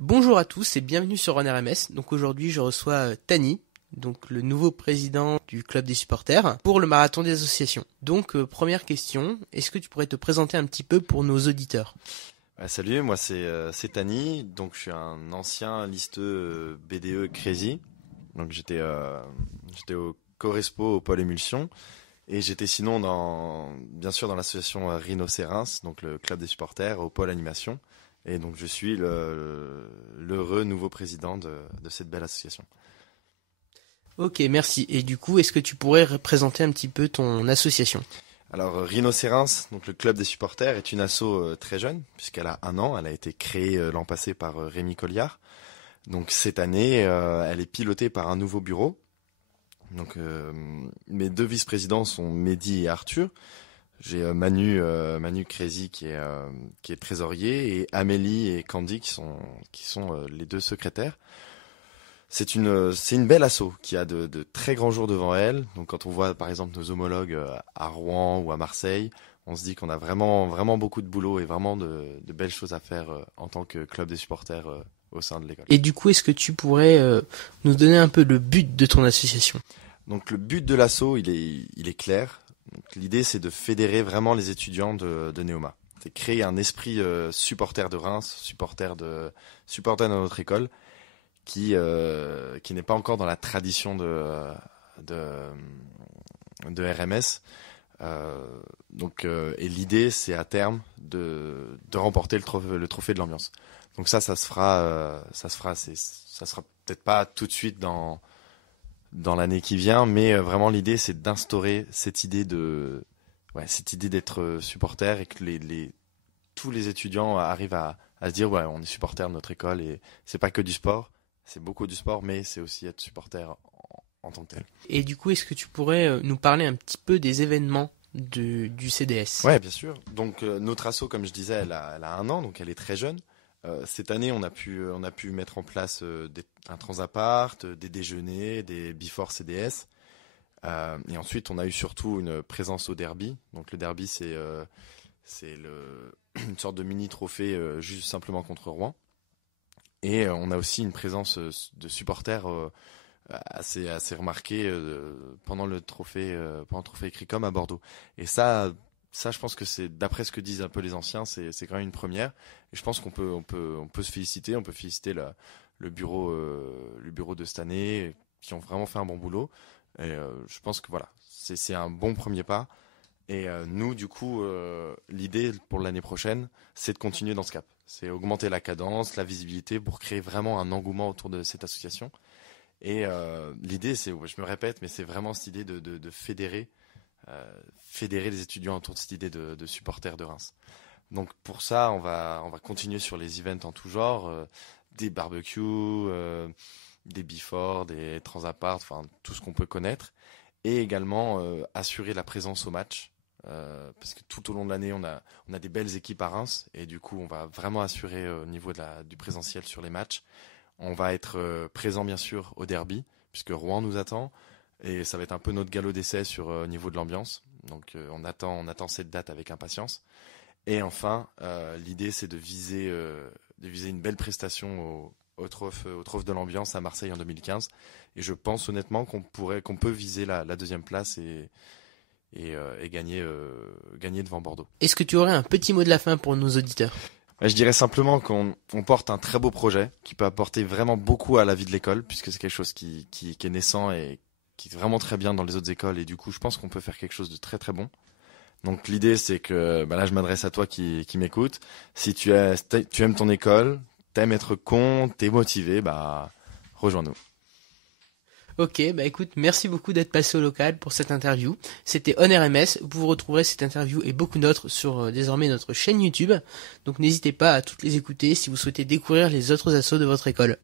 Bonjour à tous et bienvenue sur Run RMS. Donc aujourd'hui je reçois Tani, donc le nouveau président du club des supporters pour le marathon des associations. Donc première question, est-ce que tu pourrais te présenter un petit peu pour nos auditeurs? Salut, moi c'est Tani, donc je suis un ancien listeux BDE Crazy. Donc j'étais au Correspo au pôle émulsion et j'étais sinon bien sûr dans l'association Rhinocéros, donc le club des supporters au pôle animation. Et donc je suis l'heureux nouveau président de cette belle association. Ok, merci. Et du coup, est-ce que tu pourrais représenter un petit peu ton association? Alors Rhinocéros, donc le club des supporters, est une asso très jeune, puisqu'elle a 1 an. Elle a été créée l'an passé par Rémi Colliard. Donc cette année, elle est pilotée par un nouveau bureau. Donc mes 2 vice-présidents sont Mehdi et Arthur. J'ai Manu Crazy qui est trésorier, et Amélie et Candy qui sont les 2 secrétaires. C'est une belle asso qui a de très grands jours devant elle. Donc quand on voit par exemple nos homologues à Rouen ou à Marseille, on se dit qu'on a vraiment beaucoup de boulot et vraiment de belles choses à faire en tant que club des supporters au sein de l'école. Et du coup, est-ce que tu pourrais nous donner un peu le but de ton association? Donc le but de l'asso, il est clair. Donc, l'idée, c'est de fédérer vraiment les étudiants de Neoma. C'est créer un esprit supporter de Reims, supporter de notre école, qui n'est pas encore dans la tradition de RMS. Et l'idée, c'est à terme de remporter le trophée de l'ambiance. Donc ça se fera peut-être pas tout de suite dans l'année qui vient, mais vraiment l'idée c'est d'instaurer cette idée d'être supporter et que tous les étudiants arrivent à se dire on est supporter de notre école, et c'est pas que du sport, c'est beaucoup du sport, mais c'est aussi être supporter en tant que tel. Et du coup, est-ce que tu pourrais nous parler un petit peu des événements du CDS? Ouais, bien sûr. Donc notre asso, comme je disais, elle a 1 an, donc elle est très jeune. Cette année, on a pu mettre en place un transappart, des déjeuners, des before CDS. Et ensuite, on a eu surtout une présence au derby. Donc le derby, c'est une sorte de mini trophée juste simplement contre Rouen. Et on a aussi une présence de supporters assez remarquée pendant le trophée Écricom à Bordeaux. Et ça, je pense que c'est, d'après ce que disent un peu les anciens, c'est quand même une première. Et je pense qu'on peut se féliciter, le bureau de cette année, qui ont vraiment fait un bon boulot. Et je pense que voilà, c'est un bon premier pas. Et nous, du coup, l'idée pour l'année prochaine, c'est de continuer dans ce cap. C'est augmenter la cadence, la visibilité, pour créer vraiment un engouement autour de cette association. Et l'idée, je me répète, mais c'est vraiment cette idée de fédérer les étudiants autour de cette idée de supporters de Reims. Donc pour ça, on va continuer sur les events en tout genre, des barbecues, des before, des transapart, enfin tout ce qu'on peut connaître, et également assurer la présence au match, parce que tout au long de l'année, on a des belles équipes à Reims, et du coup, on va vraiment assurer au niveau du présentiel sur les matchs. On va être présent bien sûr au derby, puisque Rouen nous attend. Et ça va être un peu notre galop d'essai au niveau de l'ambiance. Donc on attend cette date avec impatience. Et enfin, l'idée c'est de viser une belle prestation au Trône de l'ambiance à Marseille en 2015. Et je pense honnêtement qu'on peut viser la 2e place et gagner devant Bordeaux. Est-ce que tu aurais un petit mot de la fin pour nos auditeurs? Je dirais simplement qu'on porte un très beau projet qui peut apporter vraiment beaucoup à la vie de l'école, puisque c'est quelque chose qui est naissant et qui est vraiment très bien dans les autres écoles, et du coup je pense qu'on peut faire quelque chose de très très bon. Donc l'idée c'est que là je m'adresse à toi qui m'écoutes. Si tu aimes ton école, t'aimes être con, t'es motivé, rejoins-nous. Ok, écoute, merci beaucoup d'être passé au local pour cette interview. C'était On RMS, vous retrouverez cette interview et beaucoup d'autres sur désormais notre chaîne YouTube. Donc n'hésitez pas à toutes les écouter si vous souhaitez découvrir les autres assos de votre école.